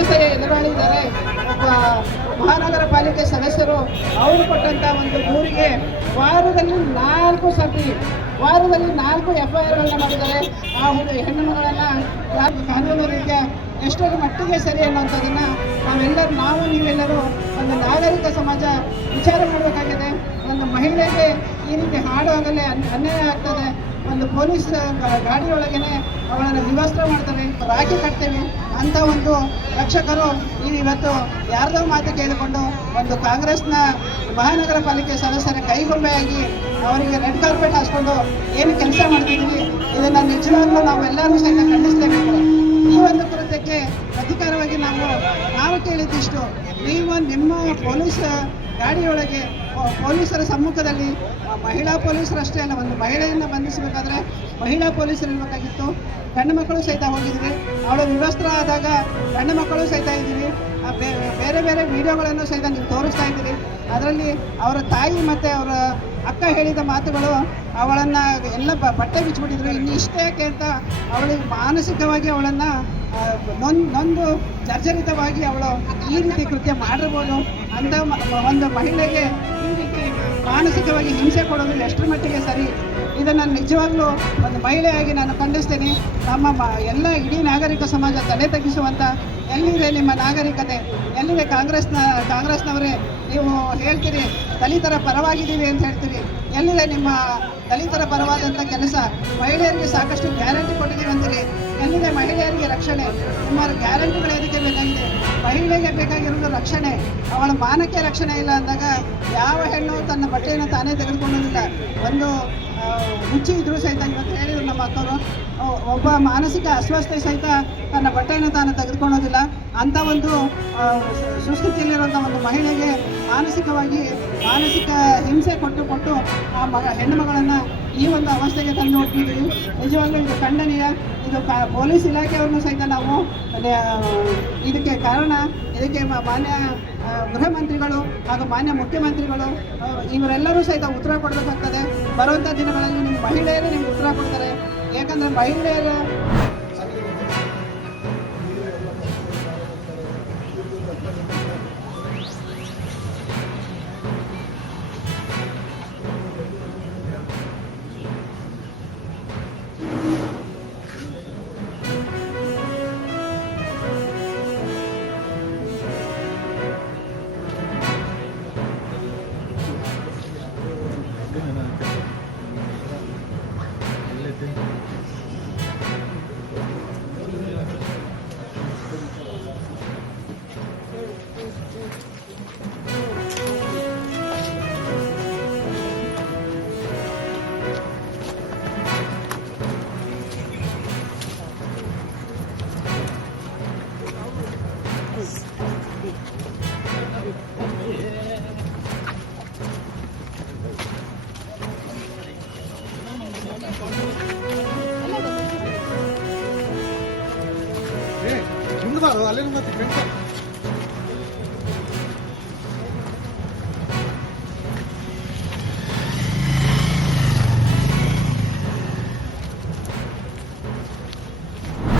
ಭದ್ರತೆಯ ಎದುರಾಳಿದ್ದಾರೆ. ಒಬ್ಬ ಮಹಾನಗರ ಪಾಲಿಕೆ ಸದಸ್ಯರು ಅವರು ಕೊಟ್ಟಂಥ ಒಂದು ದೂರಿಗೆ ವಾರದಲ್ಲಿ 4 FIRಗಳನ್ನ ಮಾಡಿದ್ದಾರೆ. ಆ ಹೆಣ್ಣು ಮಗಳನ್ನು ಕಾನೂನು ರೀತಿಯ ಎಷ್ಟರ ಮಟ್ಟಿಗೆ ಸರಿ ಅನ್ನೋಂಥದ್ದನ್ನು ನೀವೆಲ್ಲರೂ ಒಂದು ನಾಗರಿಕ ಸಮಾಜ ವಿಚಾರ ಮಾಡಬೇಕಾಗಿದೆ. ಒಂದು ಮಹಿಳೆಗೆ ಈ ರೀತಿ ಹಾಡುವಾಗಲೇ ಅನ್ಯಾಯ ಆಗ್ತದೆ. ಒಂದು ಪೊಲೀಸ್ ಗಾಡಿಯೊಳಗೇನೆ ಅವಳನ್ನು ವಿವಸ್ತ್ರ ಮಾಡ್ತಾರೆ, ರಾಖಿ ಕಟ್ತೇವೆ ಅಂತ ಒಂದು ರಕ್ಷಕರು ಇವತ್ತು ಯಾರ್ದೋ ಮಾತು ಕೇಳಿಕೊಂಡು ಒಂದು ಕಾಂಗ್ರೆಸ್ನ ಮಹಾನಗರ ಪಾಲಿಕೆ ಸದಸ್ಯರ ಕೈಗೊಂಬೆಯಾಗಿ ಅವರಿಗೆ ರೆಡ್ ಕಾರ್ಪೆಟ್ ಹಾಸ್ಕೊಂಡು ಏನು ಕೆಲಸ ಮಾಡ್ತಿದ್ದೀವಿ, ಇದನ್ನು ನಿಜವಾಗ್ಲೂ ನಾವೆಲ್ಲರೂ ಸಹಿತ ಖಂಡಿಸಲೇಬೇಕು. ಈ ಒಂದು ಕೃತ್ಯಕ್ಕೆ ಅಧಿಕಾರವಾಗಿ ನಾವು ಕೇಳಿದ್ದಿಷ್ಟು, ನೀವು ನಿಮ್ಮ ಪೊಲೀಸ್ ಗಾಡಿಯೊಳಗೆ ಪೊಲೀಸರ ಸಮ್ಮುಖದಲ್ಲಿ ಮಹಿಳಾ ಪೊಲೀಸರಷ್ಟೇ ಅಲ್ಲ, ಒಂದು ಮಹಿಳೆಯನ್ನು ಬಂಧಿಸಬೇಕಾದ್ರೆ ಮಹಿಳಾ ಪೊಲೀಸರು ಇರಬೇಕಾಗಿತ್ತು. ಗಂಡು ಮಕ್ಕಳು ಸಹಿತ ಹೋಗಿದ್ವಿ, ಅವಳು ವಿವಸ್ತ್ರ ಆದಾಗ ಗಂಡು ಮಕ್ಕಳು ಸಹಿತ ಇದ್ದೀವಿ. ಬೇರೆ ಬೇರೆ ವಿಡಿಯೋಗಳನ್ನು ಸಹಿತ ನೀವು ತೋರಿಸ್ತಾ ಇದ್ದೀರಿ. ಅದರಲ್ಲಿ ಅವರ ತಾಯಿ ಮತ್ತು ಅವರ ಅಕ್ಕ ಹೇಳಿದ ಮಾತುಗಳು ಅವಳನ್ನು ಎಲ್ಲ ಬಟ್ಟೆ ಬಿಚ್ಚಿಬಿಟ್ಟಿದ್ರು. ಇನ್ನು ಇಷ್ಟೇ ಯಾಕೆ ಅಂತ ಅವಳಿಗೆ ಮಾನಸಿಕವಾಗಿ ಅವಳನ್ನು ನೊಂದು ಜರ್ಜರಿತವಾಗಿ ಅವಳು ಈ ರೀತಿ ಕೃತ್ಯ ಮಾಡಿರ್ಬೋದು ಅಂತ ಒಂದು ಮಹಿಳೆಗೆ ಈ ರೀತಿ ಮಾನಸಿಕವಾಗಿ ಹಿಂಸೆ ಕೊಡೋದು ಎಷ್ಟರ ಮಟ್ಟಿಗೆ ಸರಿ? ಇದನ್ನು ನಿಜವಾಗ್ಲೂ ಒಂದು ಮಹಿಳೆಯಾಗಿ ನಾನು ಖಂಡಿಸ್ತೀನಿ. ನಮ್ಮ ಎಲ್ಲ ಇಡೀ ನಾಗರಿಕ ಸಮಾಜ ತಲೆ ತಗ್ಗಿಸುವಂಥ ಎಲ್ಲಿದೆ ನಿಮ್ಮ ನಾಗರಿಕತೆ? ಎಲ್ಲಿದೆ ಕಾಂಗ್ರೆಸ್ನವರೇ? ನೀವು ಹೇಳ್ತೀರಿ ದಲಿತರ ಪರವಾಗಿದ್ದೀವಿ ಅಂತ ಹೇಳ್ತೀರಿ, ಎಲ್ಲಿದೆ ನಿಮ್ಮ ದಲಿತರ ಪರವಾದಂಥ ಕೆಲಸ? ಮಹಿಳೆಯರಿಗೆ ಸಾಕಷ್ಟು ಗ್ಯಾರಂಟಿ ಕೊಟ್ಟಿದ್ದೀವಿ ಅಂತೀರಿ, ಎಲ್ಲಿದೆ ಮಹಿಳೆಯರಿಗೆ ರಕ್ಷಣೆ? ನಿಮ್ಮ ಗ್ಯಾರಂಟಿಗಳು ಎದಕ್ಕೆ ಬೇಕಾಗಿದೆ? ಮಹಿಳೆಗೆ ಬೇಕಾಗಿರೋದು ರಕ್ಷಣೆ, ಅವಳ ಮಾನಕ್ಕೆ ರಕ್ಷಣೆ ಇಲ್ಲ ಅಂದಾಗ ಯಾವ ಹೆಣ್ಣು ತನ್ನ ಬಟ್ಟೆಯನ್ನು ತಾನೇ ತೆಗೆದುಕೊಳ್ಳೋದಿಲ್ಲ. ಒಂದು ರುಚಿ ಇದ್ರೂ ಸಹಿತ ಇವತ್ತು ಹೇಳಿದ್ರು ನಮ್ಮ ಅಕ್ಕವರು, ಒಬ್ಬ ಮಾನಸಿಕ ಅಸ್ವಸ್ಥತೆ ಸಹಿತ ತನ್ನ ಬಟ್ಟೆಯನ್ನು ತಾನು ತೆಗೆದುಕೊಳ್ಳೋದಿಲ್ಲ. ಅಂಥ ಒಂದು ಸುಸ್ಥಿತಿಯಲ್ಲಿರುವಂಥ ಒಂದು ಮಹಿಳೆಗೆ ಮಾನಸಿಕ ಹಿಂಸೆ ಕೊಟ್ಟು ಆ ಹೆಣ್ಣು ಮಗಳನ್ನು ಈ ಒಂದು ಅವಸ್ಥೆಗೆ ತಂದು ನೋಡ್ತಿದ್ದೀವಿ. ನಿಜವಾಗ್ಲೂ ಇದು ಖಂಡನೀಯ. ಇದು ಪೊಲೀಸ್ ಇಲಾಖೆಯವ್ರನ್ನೂ ಸಹಿತ ನಾವು ಇದಕ್ಕೆ ಮಾನ್ಯ ಗೃಹ ಮಂತ್ರಿಗಳು ಹಾಗೂ ಮಾನ್ಯ ಮುಖ್ಯಮಂತ್ರಿಗಳು ಇವರೆಲ್ಲರೂ ಸಹಿತ ಉತ್ತರ ಕೊಡಬೇಕಾಗ್ತದೆ. ಬರುವಂಥ ದಿನಗಳಲ್ಲಿ ನಿಮ್ಮ ಮಹಿಳೆಯರೇ ನಿಮ್ಗೆ ಉತ್ತರ ಕೊಡ್ತಾರೆ. ಯಾಕಂದರೆ ಮಹಿಳೆಯರು ಮುಂದೆ ಬಾರೋ ಅಲ್ಲೇ